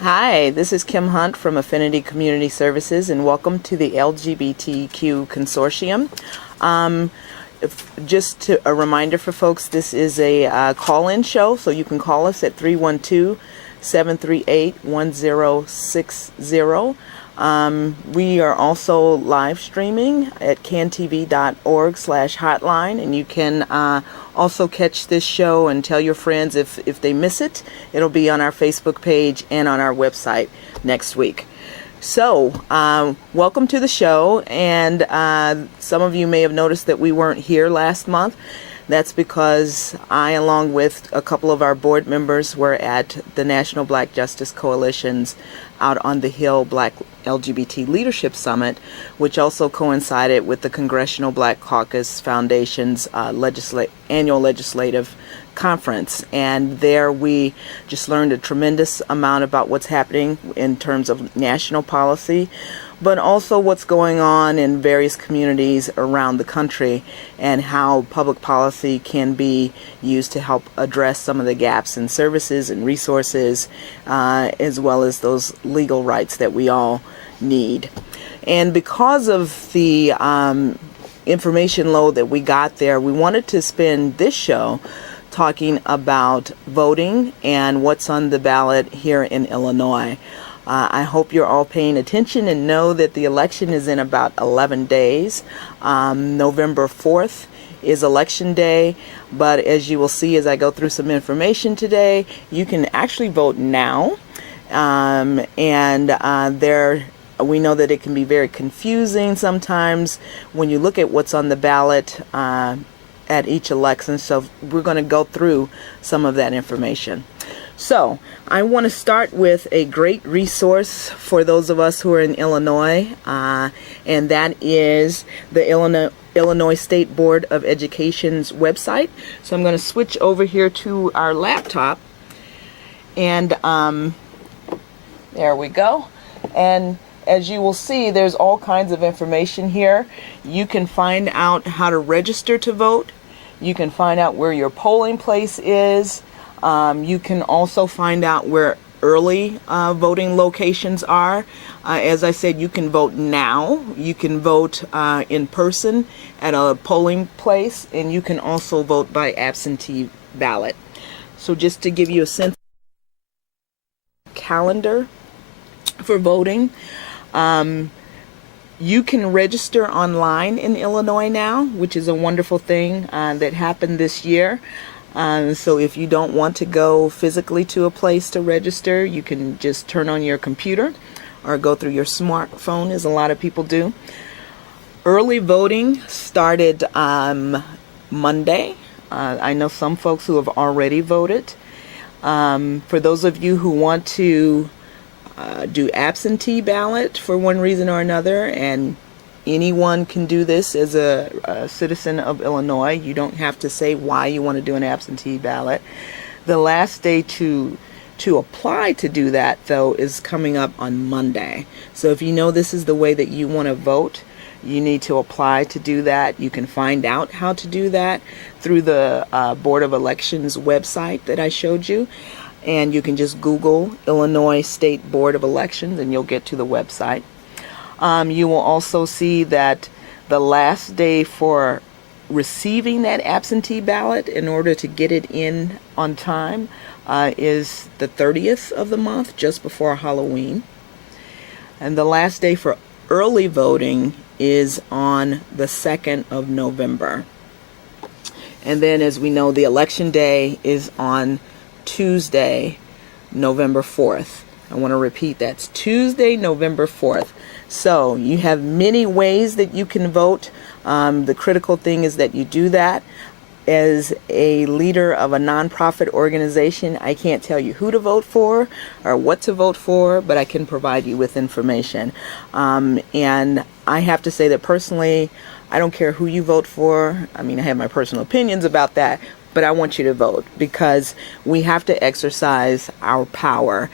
Hi, this is Kim Hunt from Affinity Community Services, and welcome to the LGBTQ Consortium. A reminder for folks, this is a call-in show, so you can call us at 312-738-1060. We are also live streaming at cantv.org/hotline, and you can also catch this show and tell your friends if they miss it. It'll be on our Facebook page and on our website next week. So, welcome to the show, and some of you may have noticed that we weren't here last month. That's because I, along with a couple of our board members, were at the National Black Justice Coalition's Out on the Hill Black LGBT Leadership Summit, which also coincided with the Congressional Black Caucus Foundation's annual legislative conference. And there we just learned a tremendous amount about what's happening in terms of national policy, but also what's going on in various communities around the country and how public policy can be used to help address some of the gaps in services and resources, as well as those legal rights that we all need. And because of the information load that we got there, we wanted to spend this show talking about voting and what's on the ballot here in Illinois. I hope you're all paying attention and know that the election is in about 11 days. November 4th is election day, but as you will see as I go through some information today, you can actually vote now. We know that it can be very confusing sometimes when you look at what's on the ballot at each election, so we're going to go through some of that information. So I want to start with a great resource for those of us who are in Illinois, and that is the Illinois State Board of Education's website. So I'm going to switch over here to our laptop, and there we go. And as you will see, there's all kinds of information here. You can find out how to register to vote. You can find out where your polling place is. You can also find out where early voting locations are. As I said, you can vote now. You can vote in person at a polling place, and you can also vote by absentee ballot. So just to give you a sense of the calendar for voting, you can register online in Illinois now, which is a wonderful thing that happened this year. So if you don't want to go physically to a place to register, you can just turn on your computer or go through your smartphone, as a lot of people do. Early voting started Monday. I know some folks who have already voted. For those of you who want to do absentee ballot for one reason or another, and anyone can do this as a citizen of Illinois. You don't have to say why you want to do an absentee ballot. The last day to apply to do that, though, is coming up on Monday. So if you know this is the way that you want to vote, you need to apply to do that. You can find out how to do that through the Board of Elections website that I showed you. And you can just Google Illinois State Board of Elections and you'll get to the website. You will also see that the last day for receiving that absentee ballot in order to get it in on time is the 30th of the month, just before Halloween. And the last day for early voting is on the 2nd of November. And then, as we know, the election day is on Tuesday, November 4th. I want to repeat, that's Tuesday, November 4th. So you have many ways that you can vote. The critical thing is that you do that. As a leader of a nonprofit organization, I can't tell you who to vote for or what to vote for, but I can provide you with information. And I have to say that personally, I don't care who you vote for. I mean, I have my personal opinions about that, but I want you to vote because we have to exercise our power.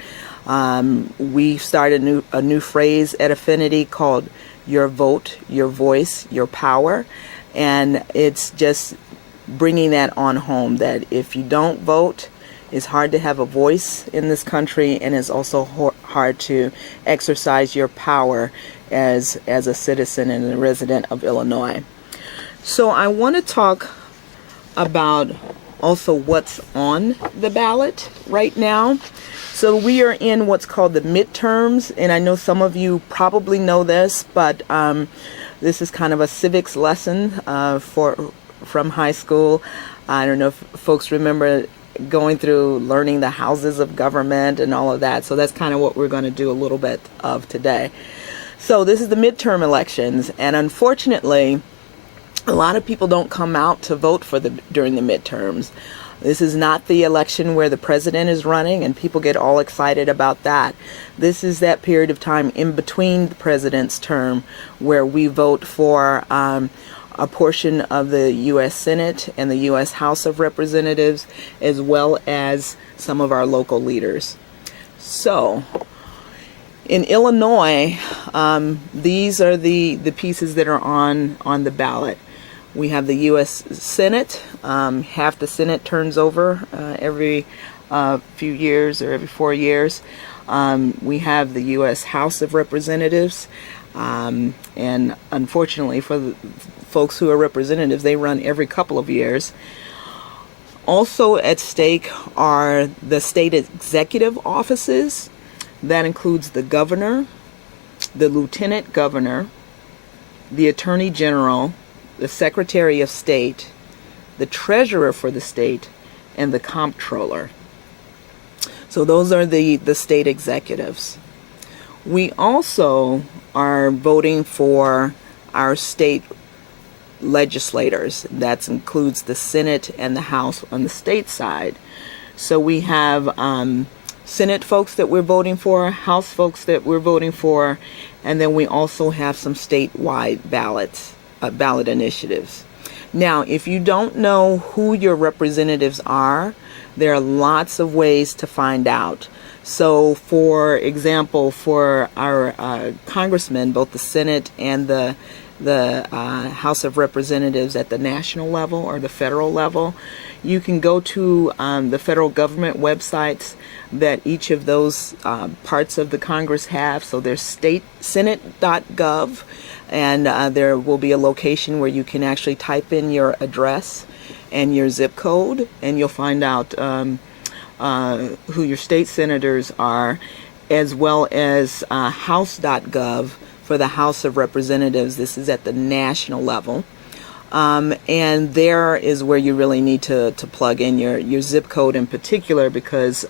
We started a new phrase at Affinity called your vote, your voice, your power. And it's just bringing that on home, that if you don't vote, It's hard to have a voice in this country, and it's also hard to exercise your power as a citizen and a resident of Illinois. So I want to talk about also what's on the ballot right now. So we are in what's called the midterms, and I know some of you probably know this, but this is kind of a civics lesson from high school. I don't know if folks remember going through learning the houses of government and all of that. So that's kind of what we're going to do a little bit of today. So this is the midterm elections, and unfortunately, a lot of people don't come out to vote during the midterms. This is not the election where the president is running and people get all excited about that. This is that period of time in between the president's term where we vote for a portion of the U.S. Senate and the U.S. House of Representatives, as well as some of our local leaders. So, in Illinois, these are the pieces that are on the ballot. We have the U.S. Senate. Half the Senate turns over every few years or every 4 years. We have the U.S. House of Representatives. And unfortunately for the folks who are representatives, they run every couple of years. Also at stake are the state executive offices. That includes the governor, the lieutenant governor, the attorney general, the secretary of state, the treasurer for the state, and the comptroller. So those are the state executives. We also are voting for our state legislators. That includes the Senate and the House on the state side. So we have Senate folks that we're voting for, House folks that we're voting for, and then we also have some statewide ballot initiatives. Now, if you don't know who your representatives are, there are lots of ways to find out. So, for example, for our congressmen, both the Senate and the House of Representatives at the national level or the federal level, you can go to the federal government websites that each of those parts of the Congress have. So there's senate.gov, and there will be a location where you can actually type in your address and your zip code, and you'll find out who your state senators are, as well as house.gov for the House of Representatives. This is at the national level. And there is where you really need to plug in your zip code in particular, because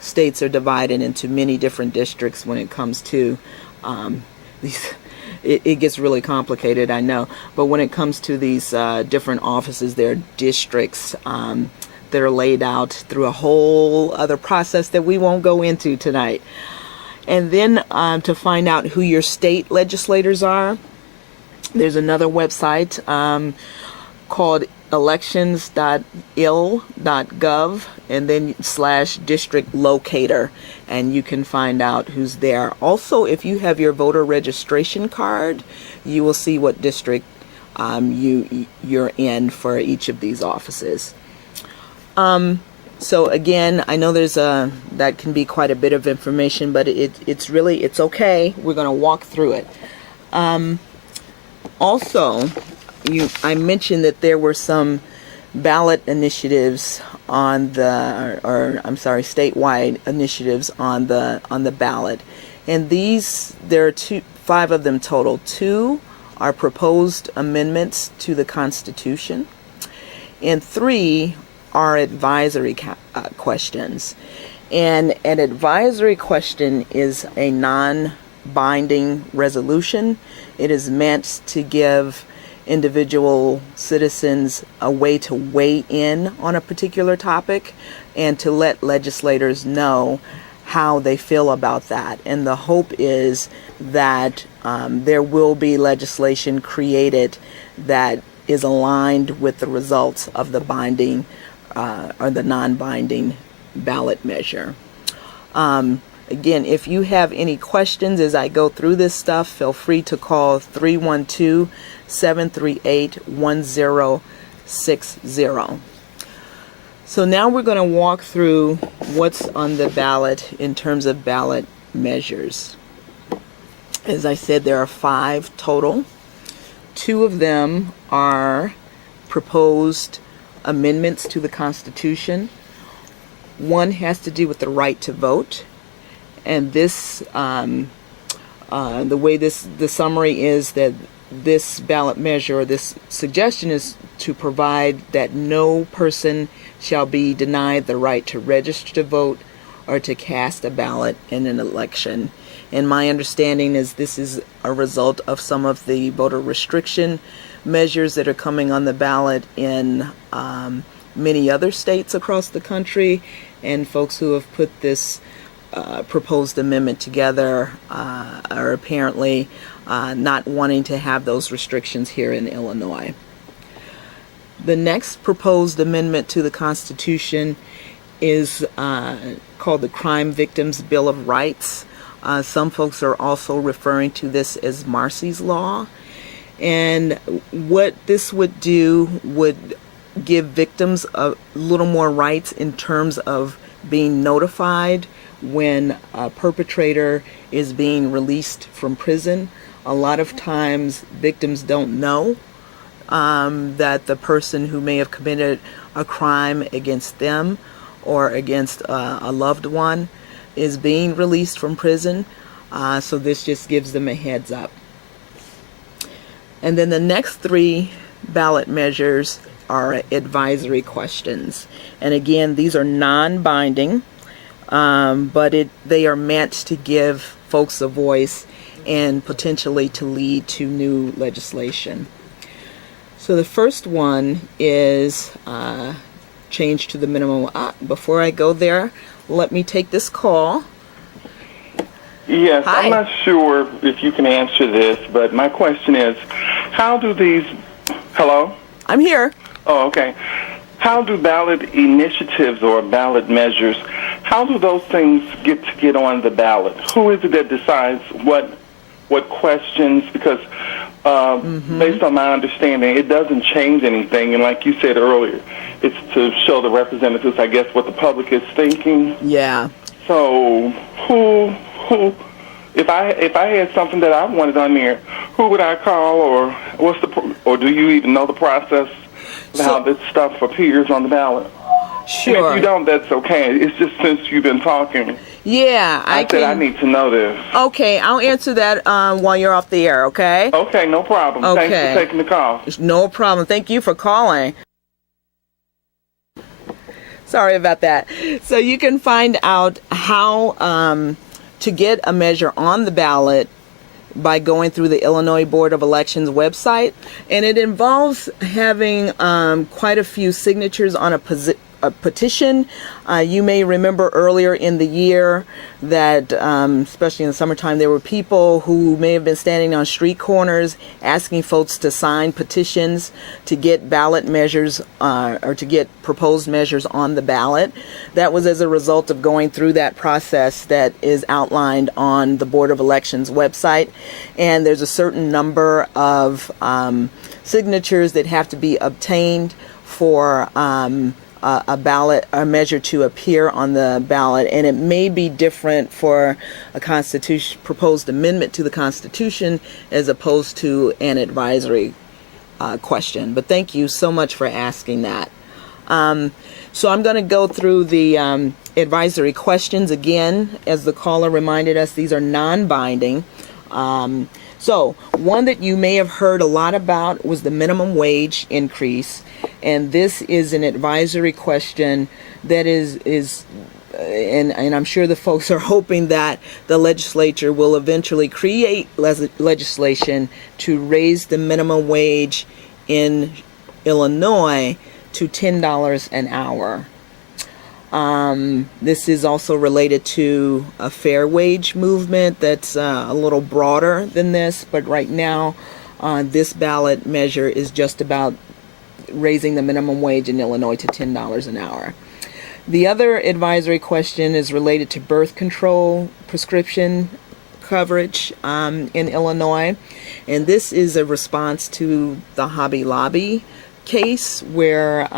states are divided into many different districts when it comes to these. It gets really complicated, I know. But when it comes to these different offices, there are districts that are laid out through a whole other process that we won't go into tonight. And then to find out who your state legislators are, there's another website called elections.il.gov, and then /district locator, and you can find out who's there. Also, if you have your voter registration card, you will see what district you're in for each of these offices. So again, I know that can be quite a bit of information, but it's okay. We're going to walk through it. Also, I mentioned that there were some ballot initiatives statewide initiatives on the ballot, and there are 5 of them total. 2 are proposed amendments to the Constitution, and 3 are advisory questions. And an advisory question is a non-binding resolution. It is meant to give individual citizens a way to weigh in on a particular topic and to let legislators know how they feel about that. And the hope is that there will be legislation created that is aligned with the results of the binding or the non-binding ballot measure. Again, if you have any questions as I go through this stuff, feel free to call 312-738-1060. So now we're going to walk through what's on the ballot in terms of ballot measures. As I said, there are 5 total. 2 of them are proposed amendments to the Constitution. 1 has to do with the right to vote. And this, the way the summary is that this ballot measure, or this suggestion, is to provide that no person shall be denied the right to register to vote or to cast a ballot in an election. And my understanding is this is a result of some of the voter restriction measures that are coming on the ballot in many other states across the country, and folks who have put this proposed amendment together are apparently not wanting to have those restrictions here in Illinois. The next proposed amendment to the Constitution is called the Crime Victims Bill of Rights. Some folks are also referring to this as Marsy's Law. And what this would do would give victims a little more rights in terms of being notified when a perpetrator is being released from prison. A lot of times victims don't know that the person who may have committed a crime against them or against a loved one is being released from prison. So this just gives them a heads up. And then the next 3 ballot measures are advisory questions. And again, these are non-binding, but they are meant to give folks a voice and potentially to lead to new legislation. So the first one is change to the minimum. Before I go there, let me take this call. Yes, Hi. I'm not sure if you can answer this, but my question is, how do these... Hello? I'm here. Oh, okay. How do ballot initiatives or ballot measures, how do those things get on the ballot? Who is it that decides what questions? Because based on my understanding, it doesn't change anything. And like you said earlier, it's to show the representatives, I guess, what the public is thinking. Yeah. So who if I had something that I wanted on there, who would I call, or do you even know the process of how this stuff appears on the ballot? Sure. And if you don't, that's okay. It's just since you've been talking. Yeah, I I need to know this. Okay, I'll answer that while you're off the air, okay? Okay, no problem. Okay. Thanks for taking the call. No problem. Thank you for calling. Sorry about that. So you can find out how to get a measure on the ballot by going through the Illinois Board of Elections website. And it involves having quite a few signatures on a petition. You may remember earlier in the year that, especially in the summertime, there were people who may have been standing on street corners asking folks to sign petitions to get ballot measures or to get proposed measures on the ballot. That was as a result of going through that process that is outlined on the Board of Elections website. And there's a certain number of signatures that have to be obtained for a measure to appear on the ballot, and it may be different for a proposed amendment to the Constitution as opposed to an advisory question. But thank you so much for asking that. So I'm going to go through the advisory questions again. As the caller reminded us, these are non-binding. So one that you may have heard a lot about was the minimum wage increase. And this is an advisory question that and I'm sure the folks are hoping that the legislature will eventually create legislation to raise the minimum wage in Illinois to $10 an hour. This is also related to a fair wage movement that's a little broader than this, but right now this ballot measure is just about raising the minimum wage in Illinois to $10 an hour. The other advisory question is related to birth control prescription coverage in Illinois, and this is a response to the Hobby Lobby case where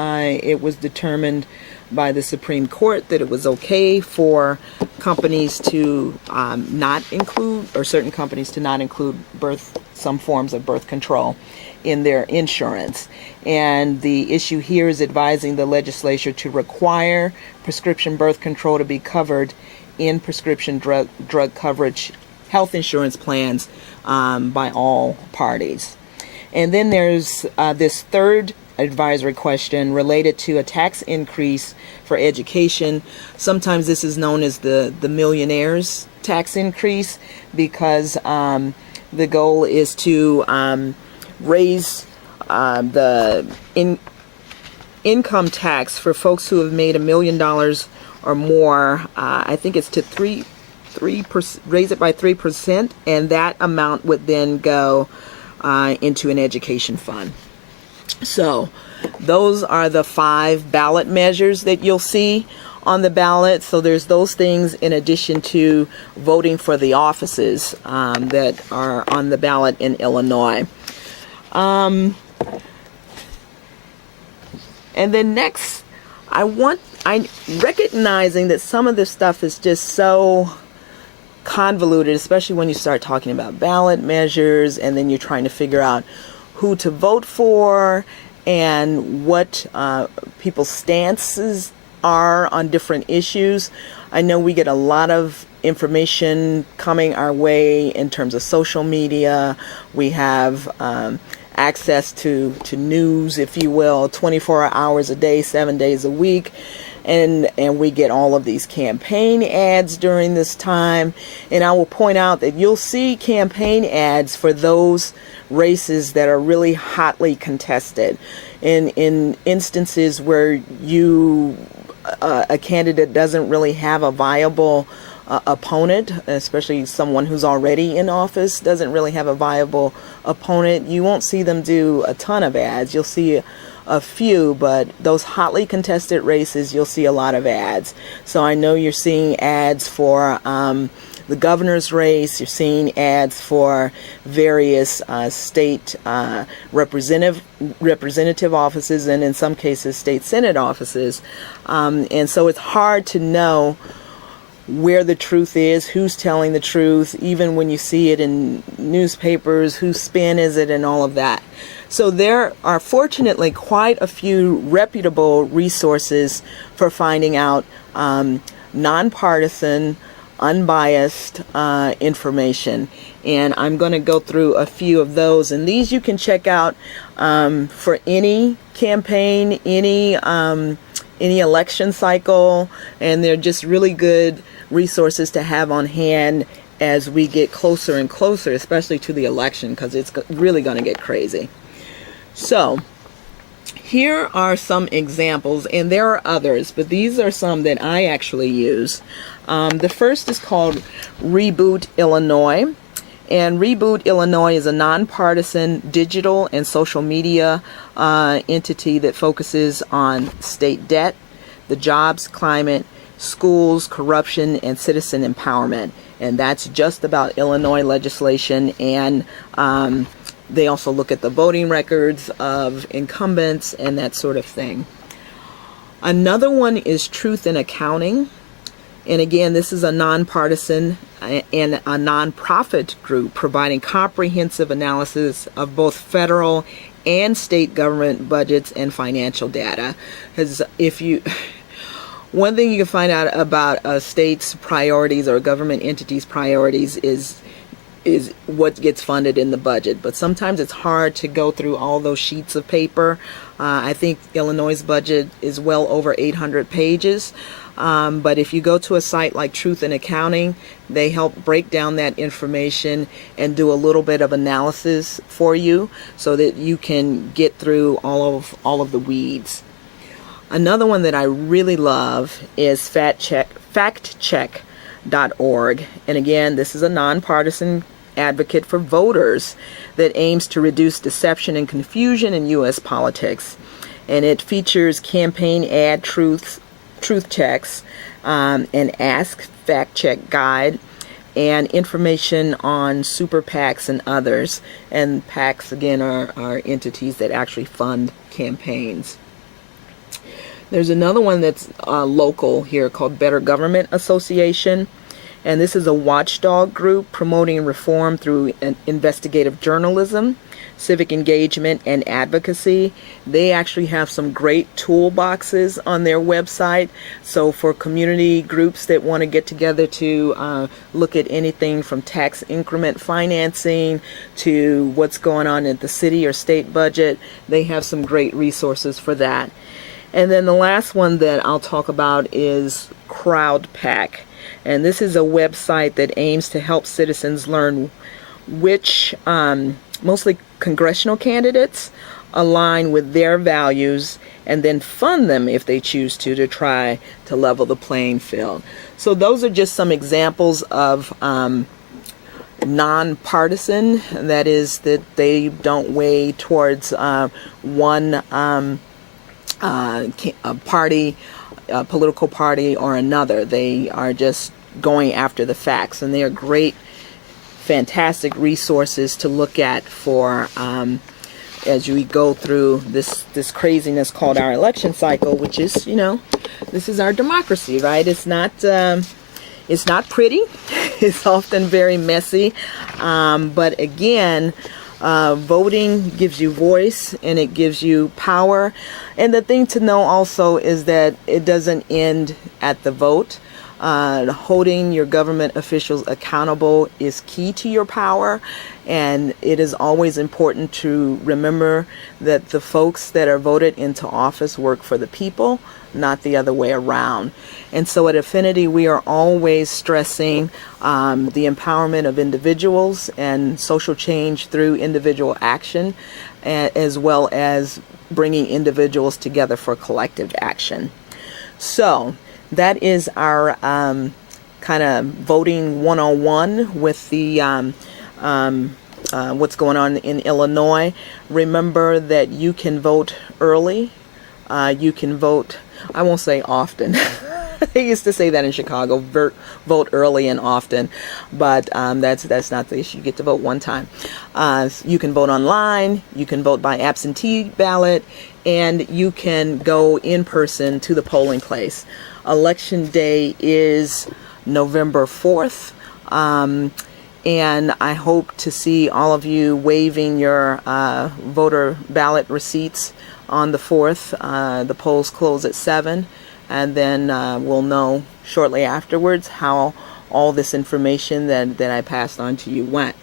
it was determined by the Supreme Court that it was okay for companies to not include, or certain companies to not include some forms of birth control in their insurance. And the issue here is advising the legislature to require prescription birth control to be covered in prescription drug coverage health insurance plans by all parties. And then there's this third advisory question related to a tax increase for education. Sometimes this is known as the millionaire's tax increase, because the goal is to raise the income tax for folks who have made $1 million or more. I think it's to 3%, raise it by 3%, and that amount would then go into an education fund. So those are the 5 ballot measures that you'll see on the ballot. So there's those things in addition to voting for the offices that are on the ballot in Illinois. And then next, I'm recognizing that some of this stuff is just so convoluted, especially when you start talking about ballot measures, and then you're trying to figure out who to vote for and what people's stances are on different issues. I know we get a lot of information coming our way in terms of social media. We have access to news, if you will, 24 hours a day, 7 days a week. And we get all of these campaign ads during this time. And I will point out that you'll see campaign ads for those races that are really hotly contested. In instances where a candidate doesn't really have a viable opponent, especially someone who's already in office doesn't really have a viable opponent, you won't see them do a ton of ads. You'll see a few, but those hotly contested races, you'll see a lot of ads. So I know you're seeing ads for the governor's race. You're seeing ads for various state representative offices, and in some cases state senate offices. And so it's hard to know where the truth is, who's telling the truth, even when you see it in newspapers, whose spin is it, and all of that. So there are fortunately quite a few reputable resources for finding out nonpartisan, unbiased information. And I'm going to go through a few of those. And these you can check out for any campaign, any election cycle. And they're just really good resources to have on hand as we get closer and closer, especially to the election, because it's really going to get crazy. So here are some examples, and there are others, but these are some that I actually use. The first is called Reboot Illinois. And Reboot Illinois is a nonpartisan digital and social media entity that focuses on state debt, the jobs climate, schools, corruption, and citizen empowerment. And that's just about Illinois legislation, and they also look at the voting records of incumbents and that sort of thing. Another one is Truth in Accounting. And again, this is a nonpartisan and a nonprofit group providing comprehensive analysis of both federal and state government budgets and financial data. Because one thing you can find out about a state's priorities or a government entity's priorities is what gets funded in the budget. But sometimes it's hard to go through all those sheets of paper. I think Illinois' budget is well over 800 pages. But if you go to a site like Truth in Accounting, they help break down that information and do a little bit of analysis for you so that you can get through all of the weeds. Another one that I really love is factcheck.org. And again, this is a nonpartisan advocate for voters that aims to reduce deception and confusion in U.S. politics. And it features campaign ad truth checks, an Ask Fact Check guide, and information on super PACs and others. And PACs, again, are entities that actually fund campaigns. There's another one that's local here called Better Government Association. And this is a watchdog group promoting reform through investigative journalism, civic engagement, and advocacy. They actually have some great toolboxes on their website. So for community groups that want to get together to look at anything from tax increment financing to what's going on at the city or state budget, they have some great resources for that. And then the last one that I'll talk about is CrowdPAC. And this is a website that aims to help citizens learn which, mostly congressional candidates, align with their values, and then fund them if they choose to try to level the playing field. So those are just some examples of nonpartisan, that is, that they don't weigh towards one party, political party or another. They are just going after the facts, and they are great, fantastic resources to look at for as we go through this craziness called our election cycle, which is, this is our democracy, right? It's not pretty. It's often very messy, but again, voting gives you voice and it gives you power. And the thing to know also is that it doesn't end at the vote. Holding your government officials accountable is key to your power. And it is always important to remember that the folks that are voted into office work for the people, not the other way around. And so at Affinity, we are always stressing the empowerment of individuals and social change through individual action, as well as bringing individuals together for collective action. So that is our kind of voting 101 with the what's going on in Illinois. Remember that you can vote early. You can vote, I won't say often. They used to say that in Chicago, vote early and often, but that's not the issue. You get to vote one time. You can vote online, you can vote by absentee ballot, and you can go in person to the polling place. Election day is November 4th, and I hope to see all of you waving your voter ballot receipts on the 4th. The polls close at 7. And then we'll know shortly afterwards how all this information that I passed on to you went.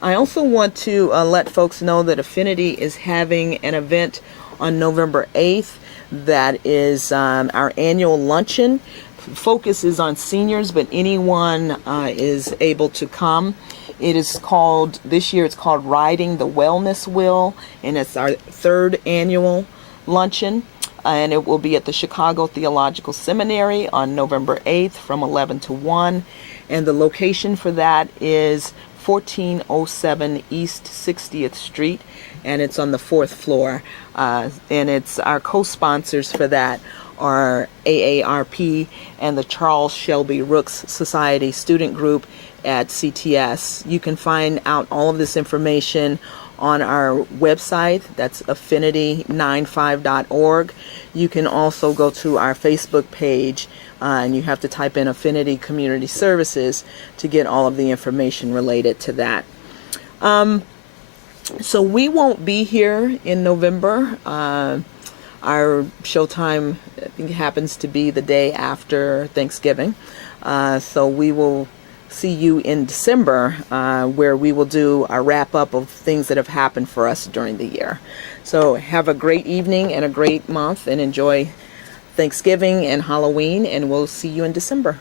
I also want to let folks know that Affinity is having an event on November 8th that is our annual luncheon. Focus is on seniors, but anyone is able to come. It is called, this year it's called Riding the Wellness Wheel, and it's our 3rd annual luncheon. And it will be at the Chicago Theological Seminary on November 8th from 11 to 1. And the location for that is 1407 East 60th Street, and it's on the 4th floor. And it's our co-sponsors for that are AARP and the Charles Shelby Rooks Society Student Group at CTS. You can find out all of this information on our website. That's affinity95.org. You can also go to our Facebook page, and you have to type in Affinity Community Services to get all of the information related to that. So we won't be here in November. Our showtime, I think, happens to be the day after Thanksgiving. So we will see you in December, where we will do a wrap up of things that have happened for us during the year. So have a great evening and a great month, and enjoy Thanksgiving and Halloween, and we'll see you in December.